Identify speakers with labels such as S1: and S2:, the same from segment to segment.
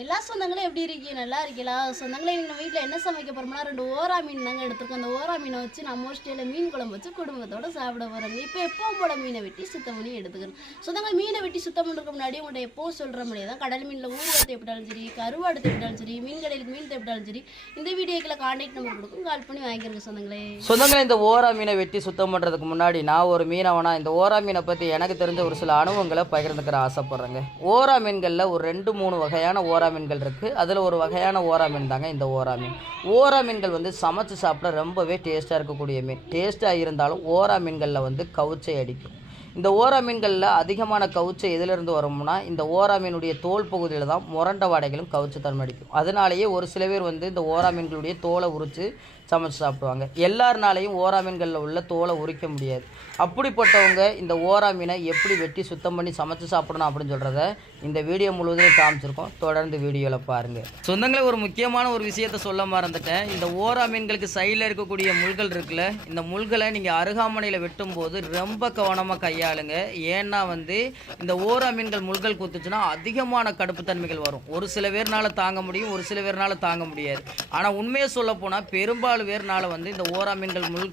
S1: எல்லா சொந்தங்களும் எப்படி இருக்கீங்க நல்லா இருக்கீங்களா சொந்தங்களே நம்ம வீட்டில் என்ன சமைக்க போகிறோம்னா ரெண்டு ஓரா மீன் தாங்க எடுத்துருக்கோம் அந்த ஓரா மீனை வச்சு நம்ம ஸ்டேல மீன் குழம்பு வச்சு குடும்பத்தோடு சாப்பிட போகிறாங்க இப்போ எப்போவும் போல மீனை வெட்டி சுத்தம் பண்ணி எடுத்துக்கணும் சொந்தங்கள் மீனை வெட்டி சுத்தம் பண்ணுறதுக்கு முன்னாடி உங்கள்கிட்ட எப்போவும் சொல்கிற முடியாது தான் கடல் மீனில் ஊழல் தேப்பிட்டாலும் சரி கருவாடு தேப்பிட்டாலும் சரி மீன் கடையிலுக்கு மீன் தேப்பிட்டாலும் சரி இந்த வீடியோக்கில் கான்டாக்ட் நம்பர் கொடுக்கும் கால் பண்ணி வாங்கிக்கிறேங்க சொந்தங்களே
S2: சொந்தங்களே இந்த ஓரா மீனை வெட்டி சுத்தம் பண்ணுறதுக்கு முன்னாடி நான் ஒரு மீனவனா இந்த ஓரா மீனை பற்றி எனக்கு தெரிஞ்ச ஒரு சில அனுபவங்களை பகிர்ந்துக்கிற ஆசைப்பட்றேங்க ஓரா மீன்களில் ஒரு ரெண்டு மூணு வகையான ஓரா மீன்கள் இருக்குது அதில் ஒரு வகையான ஓரா மீன் தாங்க இந்த ஓரா மீன் ஓரா மீன்கள் வந்து சமைச்சு சாப்பிட ரொம்பவே டேஸ்ட்டாக இருக்கக்கூடிய மீன் டேஸ்ட்டாக இருந்தாலும் ஓரா மீன்களில் வந்து கவுச்சை அடிக்கும் இந்த ஓரா மீன்களில் அதிகமான கவுச்சை எதிலிருந்து வரும்னா இந்த ஓரா மீனுடைய தோல் பகுதியில் தான் முரண்ட வாடைகளும் கவுச்சு தன்மை அடிக்கும் அதனாலேயே ஒரு சில பேர் வந்து இந்த ஓரா மீன்களுடைய தோலை உரித்து சமைச்சு சாப்பிடுவாங்க எல்லார் நாளையும் ஓரா மீன்களில் உள்ள தோலை உரிக்க முடியாது அப்படிப்பட்டவங்க இந்த ஓரா மீனை எப்படி வெட்டி சுத்தம் பண்ணி சமைச்சு சாப்பிடணும் அப்படின்னு சொல்கிறத இந்த வீடியோ முழுவதும் காமிச்சிருக்கோம் தொடர்ந்து வீடியோவில் பாருங்கள் சொந்தங்களே ஒரு முக்கியமான ஒரு விஷயத்த சொல்ல மறந்துட்டேன் இந்த ஓரா மீன்களுக்கு சைடில் இருக்கக்கூடிய முள்கள் இருக்குல்ல இந்த முள்களை நீங்கள் அருகாமனையில் வெட்டும் போது ரொம்ப கவனமாக கையாளுங்க ஏன்னா வந்து இந்த ஓரா மீன்கள் முள்கள் குத்துச்சுன்னா அதிகமான கடுப்புத்தன்மைகள் வரும் ஒரு சில பேர்னால் தாங்க முடியும் ஒரு சில பேர்னால் தாங்க முடியாது ஆனால் உண்மையை சொல்ல போனால் பெரும்பாலும் நாலு பேர்னால வந்து இந்த ஓரா மீன்கள் முள்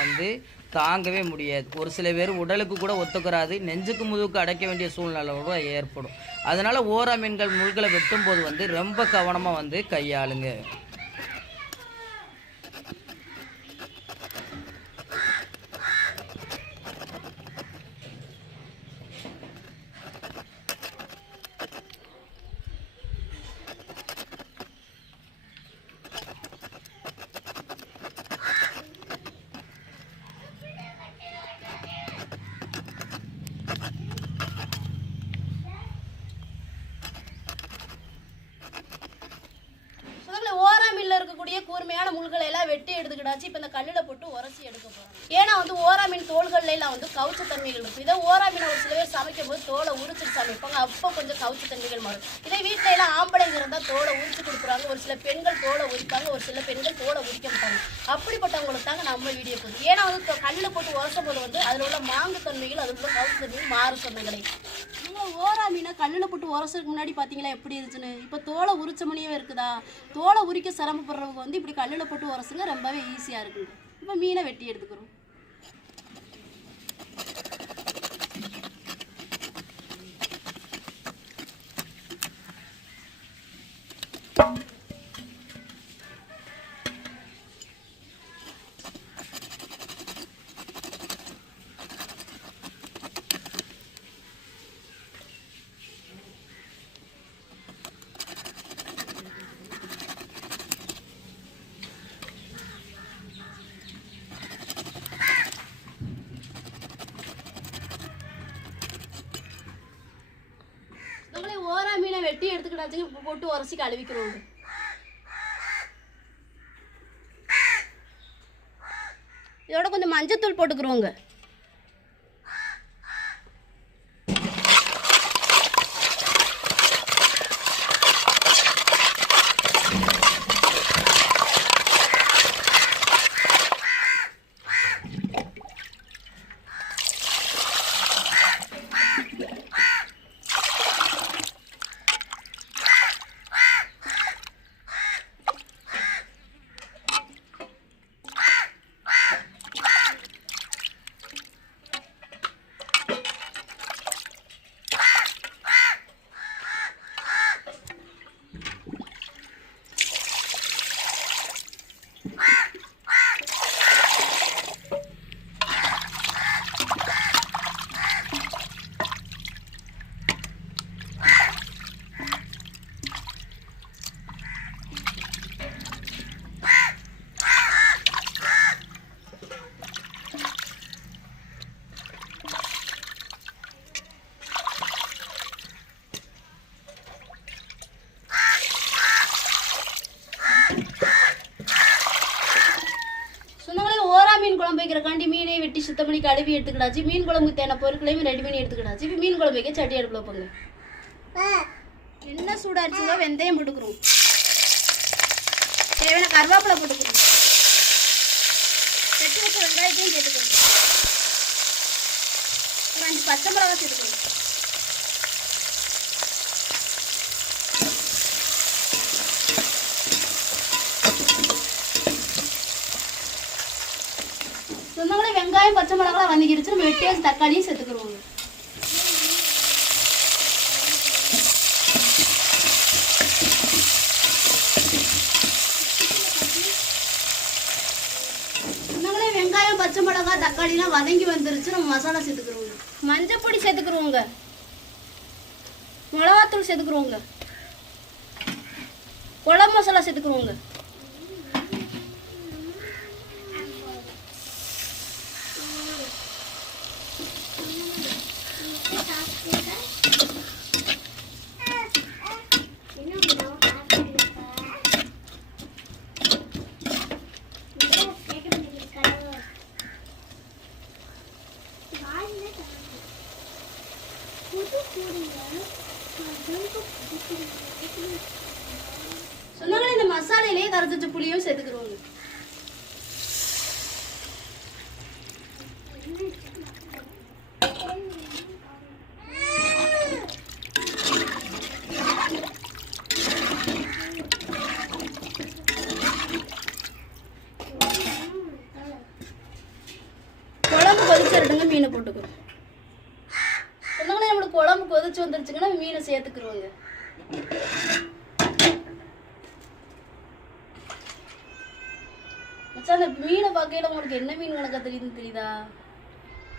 S2: வந்து தாங்கவே முடியாது ஒரு சில பேர் உடலுக்கு கூட ஒத்துக்கிறாது நெஞ்சுக்கு முதுக்கு அடைக்க வேண்டிய சூழ்நிலை கூட ஏற்படும் அதனால் ஓரா மீன்கள் முள்களை வெட்டும்போது வந்து ரொம்ப கவனமாக வந்து கையாளுங்க
S1: போட்டாச்சு இப்போ இந்த கல்லில் போட்டு உரைச்சி எடுக்க போகிறோம் ஏன்னா வந்து ஓரா மீன் தோள்கள்லாம் வந்து கவுச்ச தன்மைகள் இருக்கும் இதை ஓரா ஒரு சில பேர் சமைக்கும் போது தோலை உரு சமைப்பாங்க அப்போ கொஞ்சம் கவுச்சி தன்மைகள் மாறும் இதே வீட்டில் எல்லாம் ஆம்பளைங்க இருந்தால் தோலை உரிச்சு கொடுக்குறாங்க ஒரு சில பெண்கள் தோலை உரிப்பாங்க ஒரு சில பெண்கள் தோலை உரிக்க மாட்டாங்க அப்படிப்பட்டவங்களுக்கு தாங்க நம்ம வீடியோ போகுது ஏன்னா வந்து கண்ணில் போட்டு உரசும் போது வந்து அதில் உள்ள மாங்கு தன்மைகள் அதில் உள்ள கவுச்சி தன்மைகள் மாறும் சொன்னங்களே இன்னும் ஓரா மீனை கல்லில் போட்டு உரசுக்கு முன்னாடி பார்த்தீங்களா எப்படி இருந்துச்சுன்னு இப்போ தோலை உரிச்ச மணியே இருக்குதா தோலை உரிக்க சிரமப்படுறவங்க வந்து இப்படி கல்லில் போட்டு உரசுங்க ரொம்பவே ஈஸியாக இருக்குங்க இப்போ மீனை வெட்டி எடுத்துக்கிறோம் வெட்டி எடுத்துக்கிட்டாச்சு உப்பு போட்டு உரைச்சி கழுவிக்கிறோம் இதோட கொஞ்சம் மஞ்சத்தூள் போட்டுக்கிறோங்க சுத்தம் பண்ணி கழுவி எடுத்துக்கிடாச்சு மீன் குழம்பு தேன பொருட்களையும் ரெடி பண்ணி எடுத்துக்கிடாச்சு இப்போ மீன் குழம்பு வைக்க சட்டி அடுப்பில் வைப்போங்க என்ன சூடாச்சுங்களோ வெந்தயம் போட்டுக்கிறோம் தேவையான கருவேப்பிலை போட்டுக்கிறோம் வெட்டி வச்ச வெங்காயத்தையும் சேர்த்துக்கிறோம் அஞ்சு பச்சை மிளகா சேர்த்துக்கிறோம் வெங்காயம் பச்சை மிளகாலாம் வதங்கிடுச்சு நம்ம வெட்டியாக தக்காளியும் சேர்த்துக்கிறோம் நம்மளே வெங்காயம் பச்சை மிளகாய் தக்காளிலாம் வதங்கி வந்துருச்சு நம்ம மசாலா சேர்த்துக்கிறோங்க மஞ்சள் பொடி சேர்த்துக்கிறோங்க மிளகாத்தூள் சேர்த்துக்கிறோங்க குழம்பு மசாலா சேர்த்துக்கிறோங்க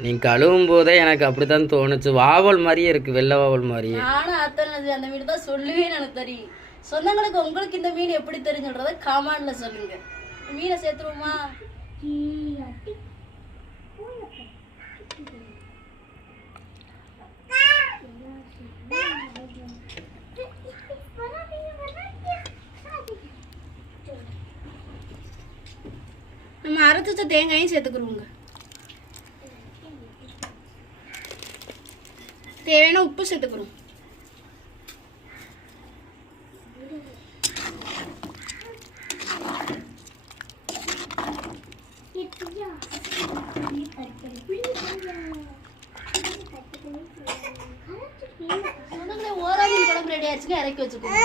S2: நீ கழுவும் போதே எனக்கு அப்படித்தான் தோணுச்சு வாவல் மாதிரியே இருக்கு வெள்ளை வாவல்
S1: மாதிரியே நானும் அத்தனை அந்த மீன் தான் சொல்லுவேன் எனக்கு தெரியும் சொந்தங்களுக்கு உங்களுக்கு இந்த மீன் எப்படி தெரிஞ்சுன்றத கமாண்ட்ல சொல்லுங்க மீனை சேர்த்துருவோமா நம்ம அரைச்ச தேங்காயும் சேர்த்துக்குருவோங்க தேவையான உப்பு சேர்த்துக்கிறோம் ஓரா குழம்பு ரெடி இறக்கி வச்சுக்கோங்க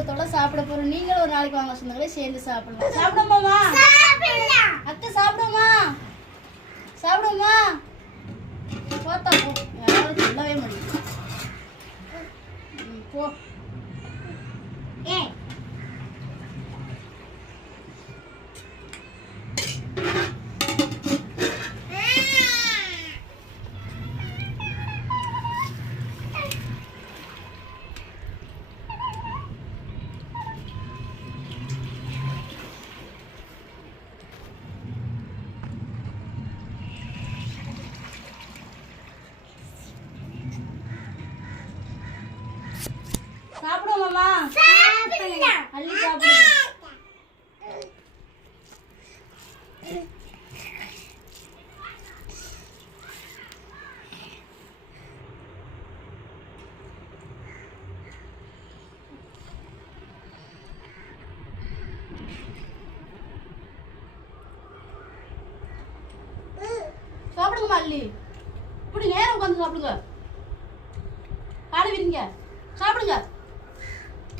S1: குடும்பத்தோட சாப்பிட போறோம் நீங்களும் ஒரு நாளைக்கு வாங்க சொன்னாலே சேர்ந்து சாப்பிடலாம் சாப்பிடுமாமா அத்தை சாப்பிடுமா சாப்பிடுமா போத்தா போ யாரும் சொல்லவே முடியும் போ ஏ போமா இப்படி நேரம் உட்காந்து சாப்பிடுங்க காலை விரிங்க சாப்பிடுங்க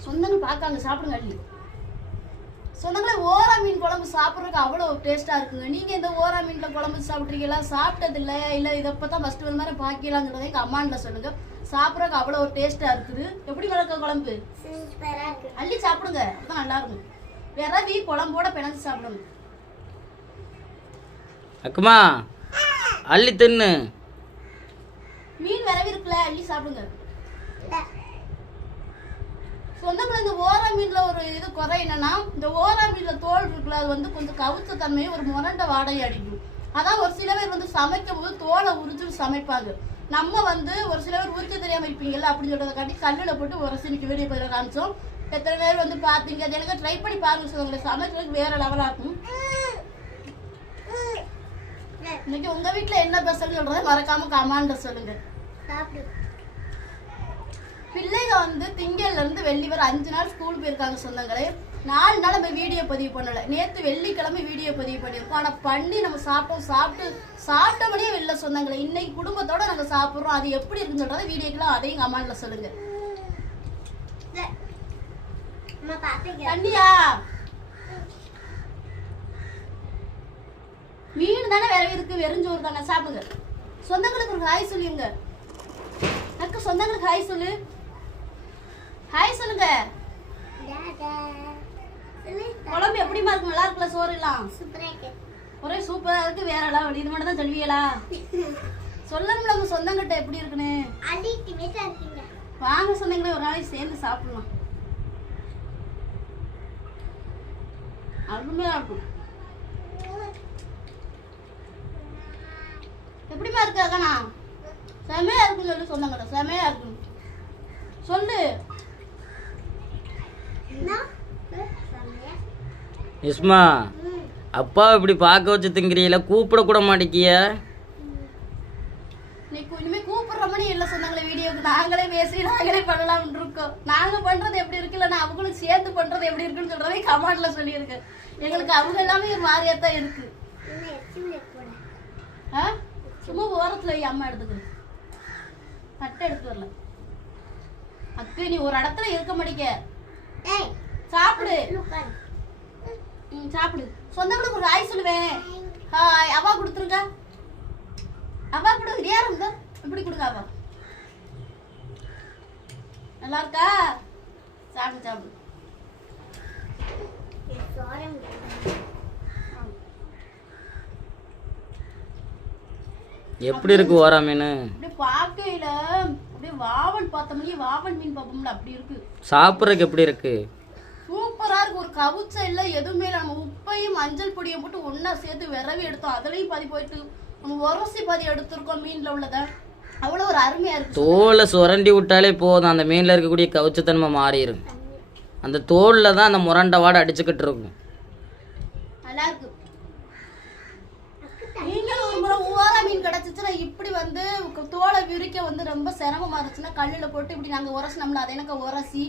S1: சொந்தங்க பார்க்காங்க சாப்பிடுங்க அள்ளி சொந்தங்களே ஓரா மீன் குழம்பு சாப்பிட்றதுக்கு அவ்வளோ டேஸ்ட்டாக இருக்குங்க நீங்கள் இந்த ஓரா மீனில் குழம்பு சாப்பிட்றீங்களா சாப்பிட்டது இல்லை இதை இப்போ தான் ஃபஸ்ட்டு வந்து மாதிரி பார்க்கலாங்கிறத எங்கள் அம்மாண்டில் சொல்லுங்க சாப்பிட்றதுக்கு அவ்வளோ டேஸ்ட்டாக இருக்குது எப்படி வளர்க்க குழம்பு அள்ளி சாப்பிடுங்க அதுதான் நல்லா இருக்கும் விரவி குழம்போட பிணைஞ்சு சாப்பிடுங்க
S2: அக்குமா அள்ளி தின்னு
S1: மீன் வரவே இருக்கல அள்ளி சாப்பிடுங்க சொந்தமில் இந்த ஓரா மீனில் ஒரு இது குறை என்னன்னா இந்த ஓரா மீனில் தோல் இருக்குல்ல அது வந்து கொஞ்சம் கவுச்ச தன்மை ஒரு முரண்ட வாடகை அடிக்கும் அதான் ஒரு சில பேர் வந்து சமைக்கும் போது தோலை உரிச்சு சமைப்பாங்க நம்ம வந்து ஒரு சில பேர் உரிக்க தெரியாமல் இருப்பீங்கல்ல அப்படின்னு சொல்றதை காட்டி கல்லில் போட்டு உரசினிக்கு வெளியே பதில் காமிச்சோம் எத்தனை பேர் வந்து பார்த்தீங்க அது எனக்கு ட்ரை பண்ணி பாருங்க சொல்லுங்க சமைக்கிறதுக்கு வேற லெவலாக இருக்கும் இன்னைக்கு உங்க வீட்ல என்ன ஸ்பெஷல் சொல்றதை மறக்காம கமாண்ட சொல்லுங்க பிள்ளைங்க வந்து திங்கள்ல இருந்து வெள்ளி வர அஞ்சு நாள் ஸ்கூல் போயிருக்காங்க சொந்தங்களே நாலு நாள் நம்ம வீடியோ பதிவு பண்ணல நேற்று வெள்ளிக்கிழமை வீடியோ பதிவு பண்ணியிருக்கோம் ஆனா பண்ணி நம்ம சாப்பிட்டோம் சாப்பிட்டு சாப்பிட்டபடியே வெளில சொன்னாங்களே இன்னைக்கு குடும்பத்தோட நாங்க சாப்பிடுறோம் அது எப்படி இருக்குன்னு சொல்றதை வீடியோக்கெல்லாம் அதையும் கமாண்ட்ல சொல்லுங்க தண்ணியா மீன் தானே வேற இருக்கு வெறுஞ்சோறு தானே சாப்பிடுங்க சொந்தங்களுக்கு ஒரு ஹாய் சொல்லுங்க அக்கா சொந்தங்களுக்கு ஹாய் சொல்லு ஹாய் சொல்லுங்க குழம்பு எப்படிமா இருக்கு நல்லா இருக்குல்ல சோறு எல்லாம் ஒரே சூப்பரா இருக்கு வேற லெவல் இது மட்டும் தான் சொல்லுவீங்களா சொல்லுங்க நம்ம சொந்தங்கிட்ட எப்படி இருக்குன்னு வாங்க சொந்தங்களே ஒரு நாளைக்கு சேர்ந்து சாப்பிடலாம் அருமையா இருக்கும் எப்படிமா இருக்கு அக்கண்ணா செமையா இருக்குன்னு சொல்லி சொன்னாங்கடா செமையா இருக்கு சொல்லு
S2: இஸ்மா அப்பா இப்படி பார்க்க வச்சு திங்கிறீல கூப்பிட கூட மாட்டேக்கிய
S1: இனிமே கூப்பிடுற மாதிரி இல்லை சொன்னாங்களே வீடியோக்கு நாங்களே பேசி நாங்களே பண்ணலாம்னு இருக்கோம் நாங்க பண்றது எப்படி இருக்கு இல்லைன்னா அவங்களும் சேர்ந்து பண்றது எப்படி இருக்குன்னு சொல்றதே கமெண்ட்ல சொல்லியிருக்கு எங்களுக்கு அவங்க எல்லாமே ஒரு மாதிரியா தான் இருக்கு ஆ சும்மா ஓரத்தில் அம்மா எடுத்துக்குது தட்டை எடுத்து வரல அக்கு நீ ஒரு இடத்துல இருக்க மாட்டேங்க சாப்பிடு ம் சாப்பிடு கூட ஒரு ஹாய் சொல்லுவேன் ஹாய் அவா கொடுத்துருங்க அவா கொடுக்குறியா இருங்க இப்படி கொடுங்க அவா நல்லா இருக்கா சாப்பிடு சாப்பிடு
S2: எப்படி இருக்கு ஓரா மீன் அப்படியே பார்க்கையில
S1: அப்படியே வாவல் வாவல் மீன் பார்ப்போம்ல
S2: அப்படி இருக்கு சாப்பிட்றதுக்கு எப்படி இருக்கு சூப்பரா
S1: இருக்கு ஒரு கவுச்ச இல்ல எதுவுமே நம்ம உப்பையும் மஞ்சள் பொடியும் போட்டு ஒன்னா சேர்த்து விரவி எடுத்தோம் அதுலயும் பாதி போயிட்டு நம்ம உரசி பாதி எடுத்திருக்கோம் மீன்ல உள்ளத அவ்வளவு ஒரு
S2: அருமையா இருக்கு தோலை சுரண்டி விட்டாலே போதும் அந்த மீன்ல இருக்கக்கூடிய கவுச்சத்தன்மை மாறிடும் அந்த தோல்ல தான் அந்த முரண்டை வாடை அடிச்சுக்கிட்டு இருக்கும் நல்லா
S1: இருக்கு இருந்துச்சுன்னா இப்படி வந்து தோலை விரிக்க வந்து ரொம்ப சிரமமா இருந்துச்சுன்னா கல்லில் போட்டு இப்படி நாங்கள் நம்மள அதை எனக்கு உரசி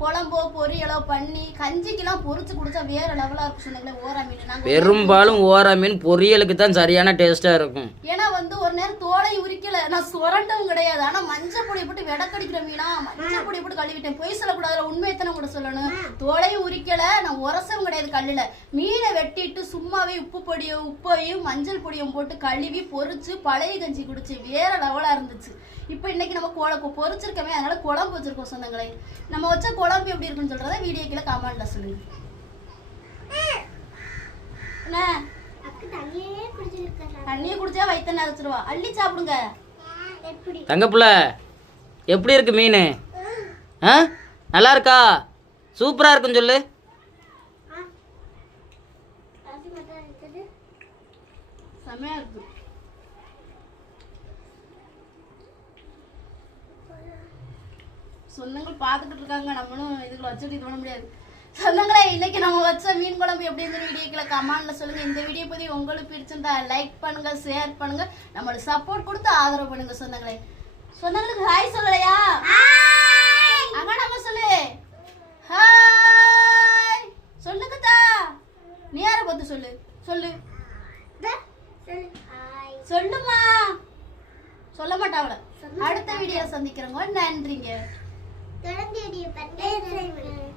S1: குழம்போ பொரியலோ பண்ணி கஞ்சிக்கெல்லாம் பொரிச்சு குடிச்சா வேற லெவலா இருக்கும்
S2: சொன்னீங்களே ஓரா மீன் பெரும்பாலும் ஓரா மீன் பொரியலுக்கு தான் சரியான டேஸ்டா இருக்கும்
S1: ஏன்னா வந்து ஒரு நேரம் தோலை உரிக்கல நான் சுரண்டவும் கிடையாது ஆனா மஞ்சள் பொடி போட்டு விடக்கடிக்கிற மீனா மஞ்சள் பொடி போட்டு கழுவிட்டேன் பொய் சொல்லக்கூடாது உண்மையத்தனை கூட சொல்லணும் தோலையும் உரிக்கல நான் உரசவும் கிடையாது கல்லுல மீனை வெட்டிட்டு சும்மாவே உப்பு பொடியும் உப்பையும் மஞ்சள் பொடியும் போட்டு கழுவி பொறிச்சு பழைய கஞ்சி குடிச்சு வேற லெவலா இருந்துச்சு இப்போ இன்னைக்கு நம்ம குழம்பு பொறிச்சிருக்கவே அதனால குழம்பு வச்சிருக்கோம் சொந்தங்களே நம்ம வச்ச குழம்பு எப்படி இருக்குன்னு சொல்றத வீடியோ கீழே கமெண்ட்ல சொல்லுங்க என்ன தண்ணியை குடிச்சா வயிற்று நிறச்சிருவா அள்ளி சாப்பிடுங்க
S2: தங்கப்புல எப்படி இருக்கு மீன் ஆ நல்லா இருக்கா சூப்பராக இருக்குன்னு சொல்லு
S1: செமையாக இருக்கு சொந்தங்கள் பார்த்துக்கிட்டு இருக்காங்க நம்மளும் இதுக்குள்ள வச்சுட்டு இது பண்ண முடியாது சொந்தங்களே இன்னைக்கு நம்ம வச்ச மீன் குழம்பு எப்படின்னு வீடியோ கீழே கமெண்ட்ல சொல்லுங்க இந்த வீடியோ பற்றி உங்களுக்கு பிடிச்சிருந்தா லைக் பண்ணுங்க ஷேர் பண்ணுங்க நம்மளுக்கு சப்போர்ட் கொடுத்து ஆதரவு பண்ணுங்க சொந்தங்களே சொந்தங்களுக்கு ஹாய் சொல்லலையா அங்க நம்ம சொல்லு ஹாய் சொல்லுங்கத்தா நீ பார்த்து சொல்லு சொல்லு சொல்லுமா சொல்ல மாட்டா அவளை அடுத்த வீடியோ சந்திக்கிறோங்க நன்றிங்க தொடர்ந்து